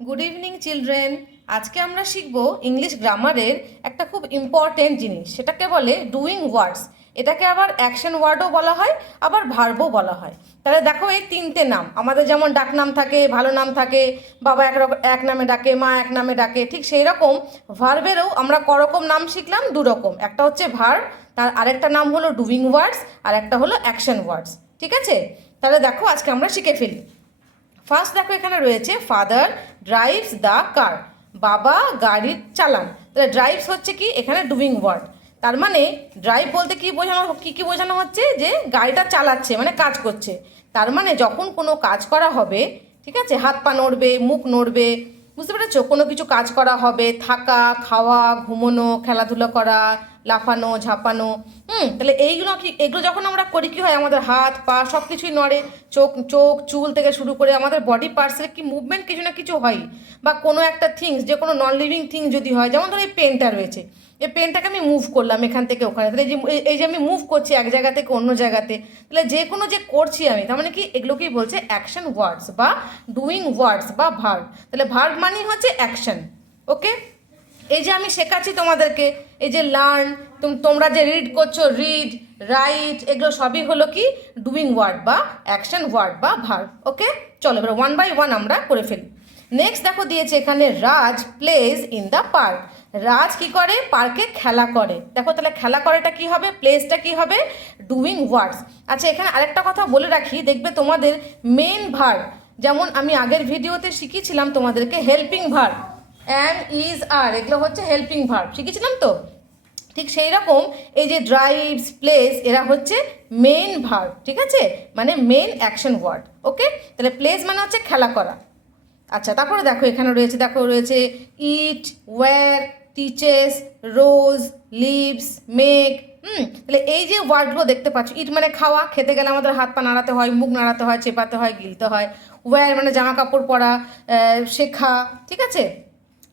Good evening children. আজকে আমরা শিখব ইংলিশ গ্রামারের একটা খুব ইম্পর্টেন্ট জিনিস, সেটাকে বলে ডুইং ওয়ার্ডস। এটাকে আবার অ্যাকশন ওয়ার্ডও বলা হয়, আবার ভার্বও বলা হয়। তাহলে দেখো, এই তিনটে নাম আমাদের যেমন ডাকনাম থাকে, ভালো নাম থাকে, বাবা এক নামে ডাকে, মা এক নামে ডাকে, ঠিক সেই রকম ভার্বেরও আমরা করকম নাম শিখলাম, দু রকম। একটা হচ্ছে ভার্ব, তার আরেকটা নাম হলো ডুইং ওয়ার্ডস, আর একটা হলো অ্যাকশন ওয়ার্ডস। ঠিক আছে, তাহলে দেখো আজকে আমরা শিখে ফেলি। ফার্স্ট দেখো, এখানে রয়েছে ফাদার ড্রাইভস দ্য কার, বাবা গাড়ি চালান। তাহলে ড্রাইভস হচ্ছে কি এখানে ডুইং ওয়ার্ড। তার মানে ড্রাইভ বলতে কি বোঝানো, কি বোঝানো হচ্ছে, যে গাড়িটা চালাচ্ছে মানে কাজ করছে। তার মানে যখন কোনো কাজ করা হবে, ঠিক আছে, হাত পা নড়বে, মুখ নড়বে, বুঝতে পেরেছো, কোনো কিছু কাজ করা হবে, থাকা, খাওয়া, ঘুমোনো, খেলাধুলা করা, লাফানো, ঝাঁপানো, তাহলে এগুলো যখন আমরা করি কি হয়, আমাদের হাত পা সব কিছুই নড়ে, চোখ চোখ চুল থেকে শুরু করে আমাদের বডি পার্টসের কি মুভমেন্ট কিছু না কিছু হয়। বা কোনো একটা থিংস, যে কোনো নন লিভিং থিং যদি হয়, যেমন ধরো এই পেনটা রয়েছে, এই পেনটাকে আমি মুভ করলাম এখান থেকে ওখানে, তাহলে এই যে আমি মুভ করছি এক জায়গা থেকে অন্য জায়গাতে, তাহলে যে কোনো যে করছি আমি, তার মানে কি এগুলোকেই বলছে অ্যাকশন ওয়ার্ডস বা ডুইং ওয়ার্ডস বা ভার্ব। তাহলে ভার্ব মানেই হচ্ছে অ্যাকশন। ওকে, এই যে আমি শেখাচ্ছি তোমাদেরকে, এই যে লার্ন, তোমরা যে রিড করছো, রিড, রাইট, এগুলো সবই হলো কি ডুইং ওয়ার্ড বা অ্যাকশন ওয়ার্ড বা ভার্ব। ওকে, চলো এবার ওয়ান বাই ওয়ান আমরা করে ফেলি। নেক্সট দেখো দিয়েছে এখানে, রাজ প্লেজ ইন দ্য পার্ক। রাজ কি করে, পার্কে খেলা করে। দেখো তাহলে খেলা করেটা কি হবে, প্লেসটা কি হবে, ডুইং ওয়ার্ডস। আচ্ছা, এখানে আরেকটা কথা বলে রাখি, দেখবে তোমাদের মেন ভার্ব, যেমন আমি আগের ভিডিওতে শিখিয়েছিলাম তোমাদেরকে হেল্পিং ভার্ব, অ্যাম, ইজ, আর, এগুলো হচ্ছে হেল্পিং ভার্ব, শিখেছিলাম তো। ঠিক সেই রকম এই যে ড্রাইভস, প্লেস, এরা হচ্ছে মেন ভার্ব। ঠিক আছে, মানে মেন অ্যাকশন ওয়ার্ড। ওকে, তাহলে প্লেস মানে হচ্ছে খেলা করা। আচ্ছা, তারপরে দেখো এখানে রয়েছে ইট, ওয়্যার, টিচেস, রোজ, লিভস, মেক। তাহলে এই যে ওয়ার্ডগুলো দেখতে পাচ্ছ, ইট মানে খাওয়া, খেতে গেলে আমাদের হাত পা নাড়াতে হয়, মুখ নাড়াতে হয়, চেপাতে হয়, গিলতে হয়। ওয়্যার মানে জামা কাপড় পরা, শেখা। ঠিক আছে,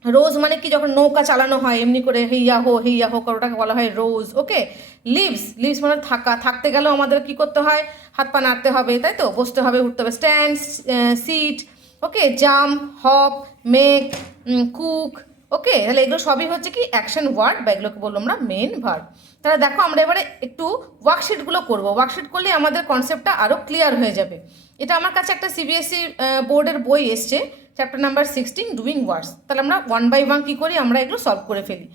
রোজ মানে কি যখন নৌকা চালানো হয় এমনি করে, হেইয়া হো ওটাকে বলা হয় রোজ। ওকে, লিভস মানে থাকা, থাকতে গেলেও আমাদের কি করতে হয়, হাত পা নাড়তে হবে, তাই তো, বসতে হবে, উঠতে হবে, স্ট্যান্ড, সিট। ওকে, জাম্প, হপ, মেক, কুক। ওকে, তাহলে এগুলো সবই হচ্ছে কি অ্যাকশন ওয়ার্ড, বা এগুলোকে বলবো আমরা মেন ভার্ব। তাহলে দেখো আমরা এবারে একটু ওয়ার্কশিটগুলো করবো। ওয়ার্কশিট করলে আমাদের কনসেপ্টটা আরও ক্লিয়ার হয়ে যাবে। এটা আমার কাছে একটা সিবিএসসি বোর্ডের বই এসছে, চ্যাপ্টার নাম্বার 16 ডুইং ওয়ার্ডস। তাহলে আমরা ওয়ান বাই ওয়ান কী করি, আমরা এগুলো সলভ করে ফেলি।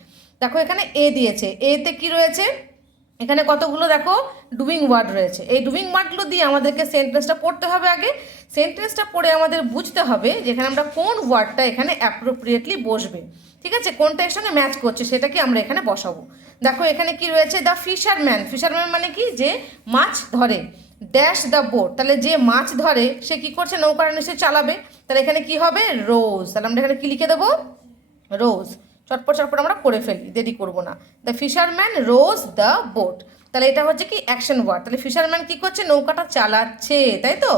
দেখো এখানে এ দিয়েছে, এতে কি রয়েছে, এখানে কতগুলো দেখো ডুইং ওয়ার্ড রয়েছে। এই ডুইং ওয়ার্ডগুলো দিয়ে আমাদেরকে সেন্টেন্সটা পড়তে হবে। আগে সেন্টেন্সটা পড়ে আমাদের বুঝতে হবে যে এখানে আমরা কোন ওয়ার্ডটা এখানে অ্যাপ্রোপ্রিয়েটলি বসবে। ঠিক আছে, কোনটা এর সঙ্গে ম্যাচ করছে সেটা কি আমরা এখানে বসাবো। দেখো এখানে কি রয়েছে, দ্য ফিশারম্যান। ফিশারম্যান মানে কি, যে মাছ ধরে। ড্যাশ দ্য বোট, তাহলে যে মাছ ধরে সে কি করছে, নৌকাটা নিশ্চয়ই চালাবে। তাহলে এখানে কি হবে, রোজ। তাহলে আমরা এখানে কি লিখে দেবো, রোজ। চটপট আমরা করে ফেলি, দেরি করবো না। The fisherman rose the boat, তাহলে এটা হচ্ছে কি অ্যাকশন ওয়ার্ড। তাহলে ফিশারম্যান কি করছে, নৌকাটা চালাচ্ছে, তাই তো,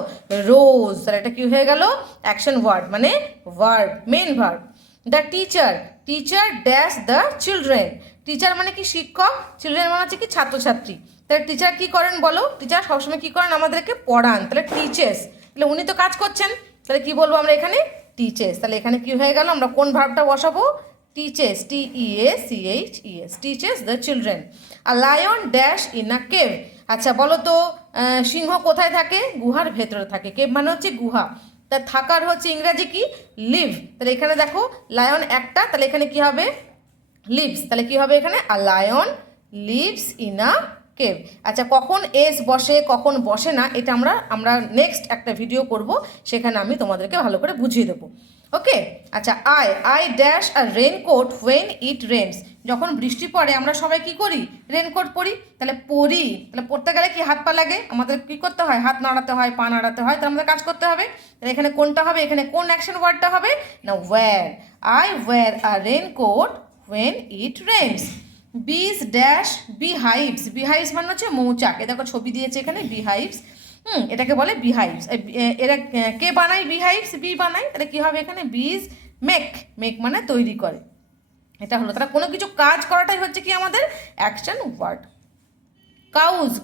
রোজ। তাহলে এটা কি হয়ে গেল, অ্যাকশন ওয়ার্ড মানে verb, main verb. The teacher dash the children. Teacher মানে কি শিক্ষক, চিলড্রেন মানে হচ্ছে কি ছাত্রছাত্রী। তাহলে টিচার কি করেন বলো, টিচার সবসময় কি করেন, আমাদেরকে পড়ান। তাহলে টিচেস, তাহলে উনি তো কাজ করছেন, তাহলে কি বলবো আমরা এখানে, টিচেস। তাহলে এখানে কি হয়ে গেল, আমরা কোন ভার্বটা বসাবো, teaches, TEACHES, teaches the children. আর lion dash in a cave. আচ্ছা বলো তো, সিংহ কোথায় থাকে, গুহার ভেতরে থাকে। কেভ মানে হচ্ছে গুহা, তা থাকার হচ্ছে ইংরাজি কি, লিভ। তাহলে এখানে দেখো লায়ন একটা, তাহলে এখানে কি হবে, লিভস। তাহলে কি হবে এখানে, আ lion lives in a cave. আচ্ছা, কখন এস বসে কখন বসে না, এটা আমরা নেক্সট একটা ভিডিও করব, সেখানে আমি তোমাদেরকে ভালো করে বুঝিয়ে দেবো। ওকে, আচ্ছা, আই ড্যাশ আর রেনকোট হোয়েন ইট রেনস। যখন বৃষ্টি পড়ে আমরা সবাই কি করি, রেনকোট পরি। তাহলে পরি, তাহলে পড়তে গেলে কি হাত পা লাগে, আমাদের কি করতে হয়, হাত নাড়াতে হয়, পা নাড়াতে হয়, তাহলে আমাদের কাজ করতে হবে। তাহলে এখানে কোনটা হবে, এখানে কোন অ্যাকশন ওয়ার্ডটা হবে না, wear. I wear a raincoat when it rains. Bees dash বিহাইভস। বিহাইভস মানে হচ্ছে মৌচাক। এ দেখো ছবি দিয়েছে এখানে, বিহাইভস। এটাকে বলে বিহাইভস। এরা কে বানায়, বিহাইভস, বি বানায়। তাহলে কি হবে এখানে, বিজ মেক মানে তৈরি করে। এটা হলো, তারা কোনো কিছু কাজ করাটাই হচ্ছে কি আমাদের অ্যাকশন ওয়ার্ড।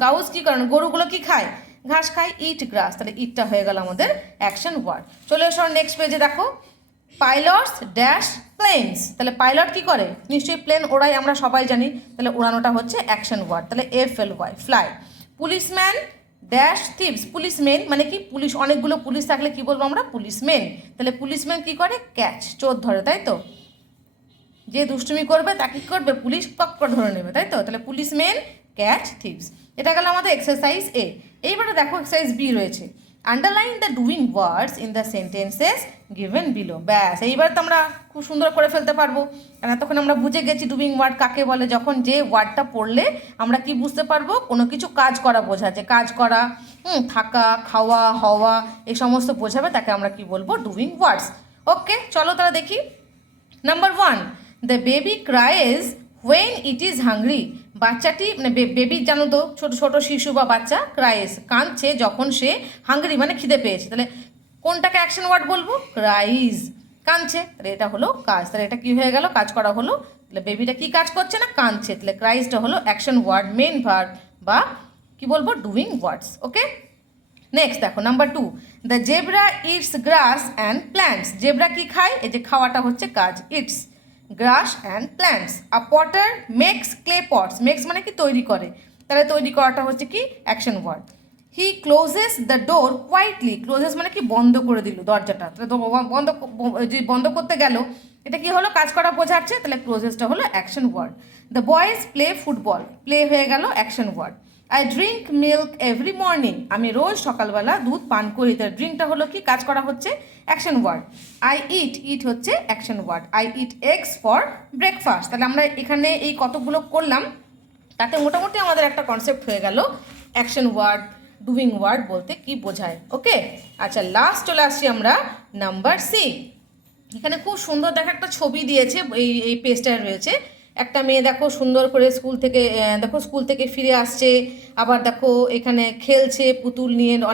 কাউজ কি করেন, গরুগুলো কি খায়, ঘাস খায়, ইট গ্রাস। তাহলে ইটটা হয়ে গেল আমাদের অ্যাকশন ওয়ার্ড। চলে এসো নেক্সট পেজে। দেখো পাইলটস ড্যাশ প্লেনস, তাহলে পাইলট কি করে, নিশ্চয়ই প্লেন ওড়াই, আমরা সবাই জানি, তাহলে ওড়ানোটা হচ্ছে অ্যাকশন ওয়ার্ড, তাহলে FLY fly. Policeman dash thieves, policeman মানে কি, পুলিশ অনেকগুলো পুলিশ থাকলে কি বলবো আমরা, পুলিশম্যান, তাহলে পুলিশম্যান কি করে, ক্যাচ, চোর ধরে, তাই তো, যে দুষ্টুমি করবে তাকে কী করবে, পুলিশ পক্কর ধরে নেবে, তাই তো, তাহলে পুলিশম্যান ক্যাচ থিপস। এটা গেল আমাদের এক্সারসাইজ A। এইবারে দেখো এক্সারসাইজ B রয়েছে, underline the doing words in the sentences given below. ব্যাস এইবার তো আমরা খুব সুন্দর করে ফেলতে পারবো, কারণ তখন আমরা বুঝে গেছি ডুইং ওয়ার্ড কাকে বলে, যখন যে ওয়ার্ডটা পড়লে আমরা কি বুঝতে পারবো, কোনো কিছু কাজ করা বোঝাচ্ছে, কাজ করা, থাকা, খাওয়া, হওয়া, এই সমস্ত বোঝাবে, তাকে আমরা কি বলবো, ডুইং ওয়ার্ডস। ওকে, চলো তাহলে দেখি। Number 1, the baby cries when it is hungry. বাচ্চাটি মানে বেবি জানো তো, ছোটো ছোটো শিশু বা বাচ্চা, ক্রাইজ কাঁদছে যখন সে হাংরি মানে খিদে পেয়েছে, তাহলে কোনটাকে অ্যাকশন ওয়ার্ড বলবো, ক্রাইজ, কাঁদছে, তাহলে এটা হলো কাজ, তাহলে এটা কি হয়ে গেল, কাজ করা হলো, তাহলে বেবিটা কি কাজ করছে না, কাঁদছে, তাহলে ক্রাইজটা হলো অ্যাকশন ওয়ার্ড, মেন ভার্ব বা কি বলবো, ডুইং ওয়ার্ডস। ওকে, নেক্সট দেখো number 2, the zebra eats grass and plants. জেব্রা কি খায়, এই যে খাওয়াটা হচ্ছে কাজ, eats grass and plants. A potter makes clay pots, makes মানে কি তৈরি করে, তাহলে তৈরি করাটা হচ্ছে কি action word. He closes the door quietly, closes মানে কি বন্ধ করে দিল দরজাটা, তাহলে বন্ধ, যে বন্ধ করতে গেল, এটা কি হলো, কাজ করা বোঝাচ্ছে, তাহলে ক্লোজেসটা হলো action word. The boys play football, play হয়ে গেল action word. I drink milk every morning, আমি রোজ সকালবেলা দুধ পান করি, তার ড্রিঙ্কটা হলো কি, কাজ করা হচ্ছে action word. I eat, eat হচ্ছে action word. I eat eggs for breakfast, তাহলে আমরা এখানে এই কতগুলো করলাম, তাতে মোটামুটি আমাদের একটা কনসেপ্ট হয়ে গেল অ্যাকশন ওয়ার্ড, ডুইং ওয়ার্ড বলতে কি বোঝায়। ওকে, আচ্ছা লাস্ট চলে আসছি আমরা নাম্বার C। এখানে খুব সুন্দর দেখো একটা ছবি দিয়েছে, এই পেজটায় রয়েছে, একটা মেয়ে দেখো সুন্দর করে স্কুল থেকে, দেখো স্কুল থেকে ফিরে আসছে, আবার দেখো এখানে খেলছে পুতুল নিয়ে।